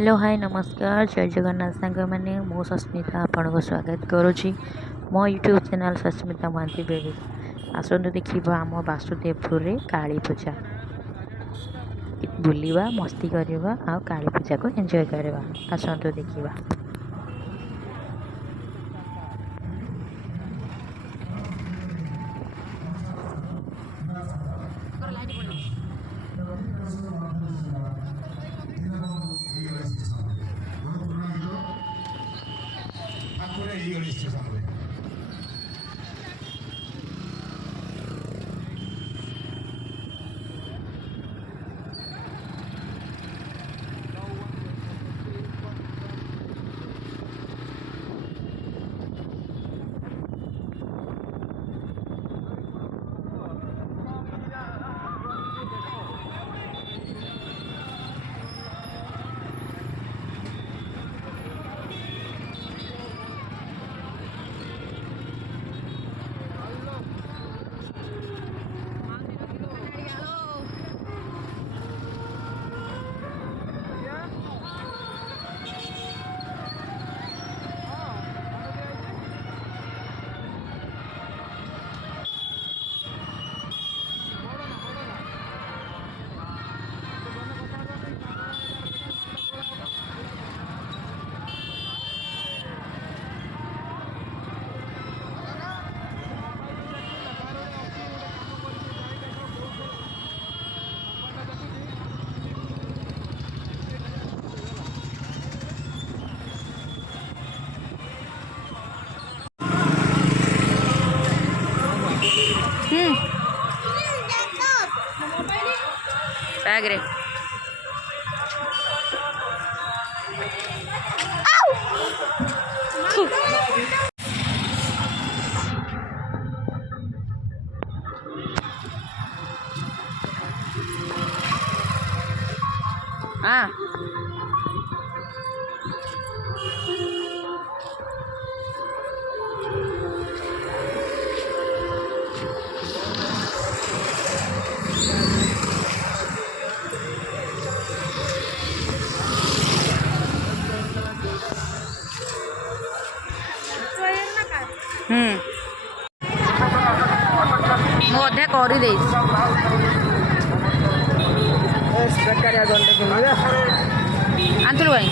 Hello hi नमस्कार जय जगन्नाथ सांग मैंने मो सस्मिता आपन को स्वागत करुँची मो YouTube channel Sasmita Mahanty baby आसतु देखा आम वासुदेवपुर रे काली पूजा बुलवा मस्ती करवा आ काली पूजा को एंजॉय करवा आसतु देखा। बैग रे हाँ ମୁଁ ଅଧା କରିଦେଇଛି ଆଣିଥିଲୁ ଭାଇ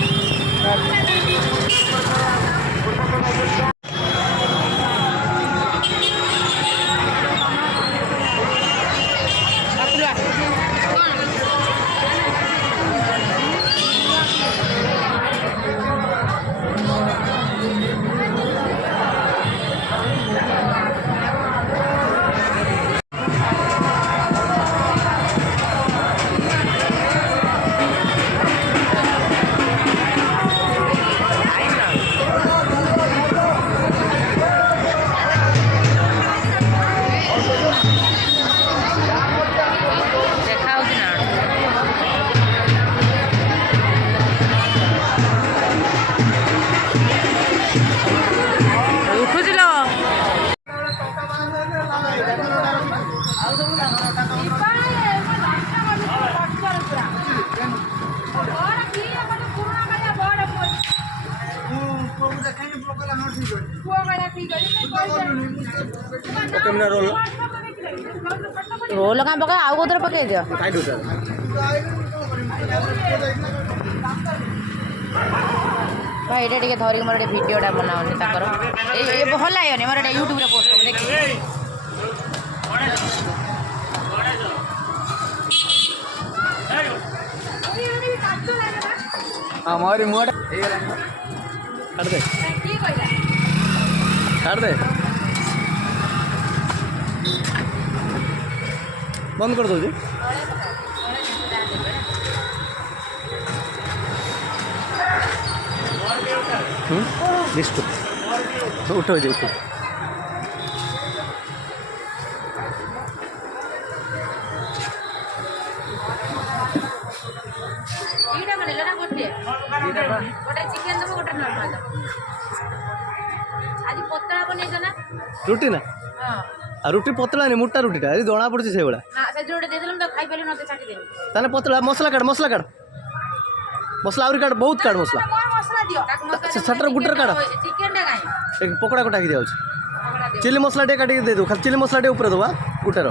रोल कहाँ पका आउ कौन पकई दियो भाई ये धरिक मोर भिडटा बनाऊनी भल लगे मोर यूट्यूब पोस्ट देखिए हमारी मोट काट दे काट दे बंद कर दो जी बिस्कुट उठो जी उठो रुटी ना रुटी पतला नहीं मोटा रुटीटा जना पड़ी से भाई पतला मसला काट मसला आउरी काट बहुत काट मसला सटर गुटर काट पकड़ा को टाकी दिया चिली मसला टे काटिक दे दो खाली चिली मसला टे ऊपर दबा गुटर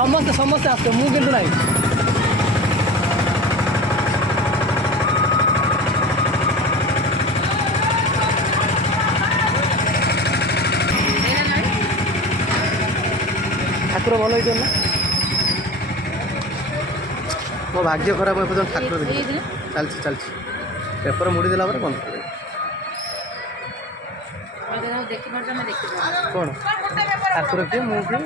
समस्ते समस्ते आसते मु किंतु नहीं ठाकुर भल हो मो भाग्य खराब एपर्तन ठाकुर चलती चलती पेपर मुड़ीदेला बंद कौन ठाकुर किए मुझे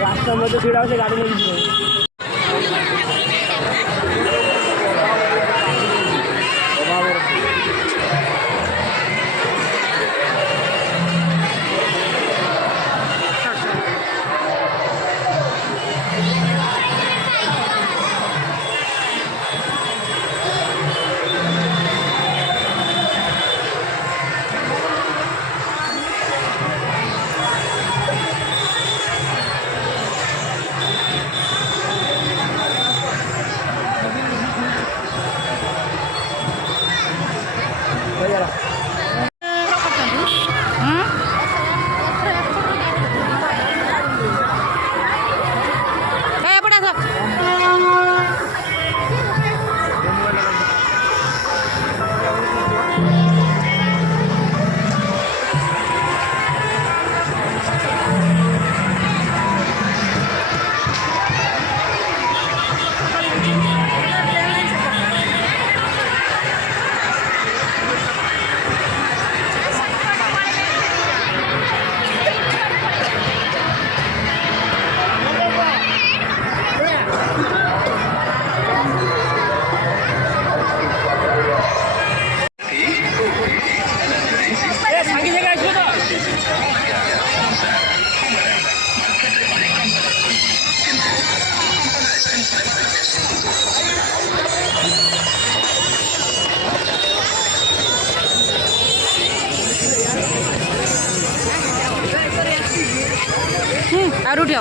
रास्ता छीड़ा से गाड़ी में और उठियो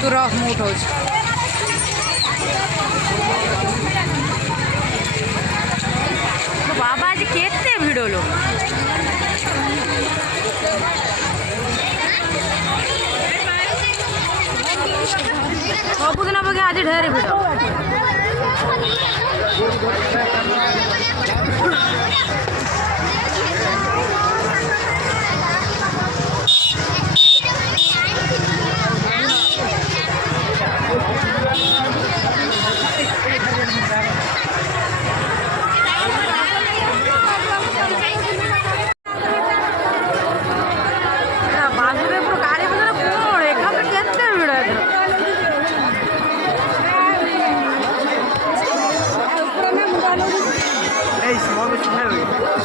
तू रह मु उठौ बाबा आज केते भिड़ लो सबुदिन अपेक्षा आज ढेर भिड़ Ei, esse móvel é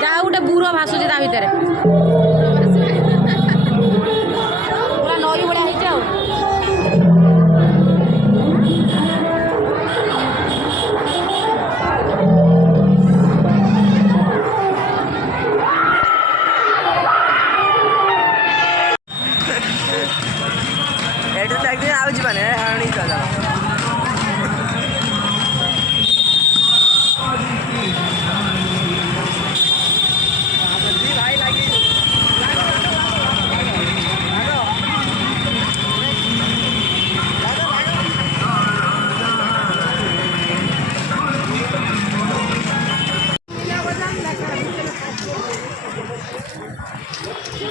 ଯାହା ଗୋଟେ ବୁର ଭାସୁଛି ତା ଭିତରେ ପୁରା ନଈ ଭଳିଆ ହେଇଛି ଆଉ ଏଠି ତ একদিন ଆଉ ଯିବାନି ହାଣି ଚାଲ ଭାଇ ଲାଗି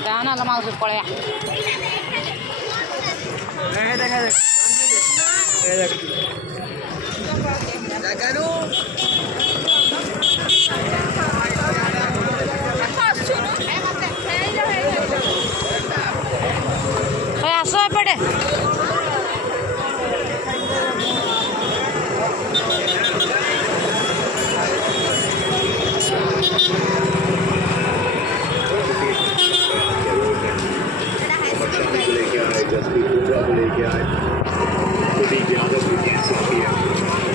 ଗାଁ ନା ମାଉସୀ ପଳେଆ ଦେଖା ଜାଗାରୁ ଆସ ଏପଟେ लेके आए जसप्रीत बुमराह को लेके आए कुलदीप यादव को कैंसिल किया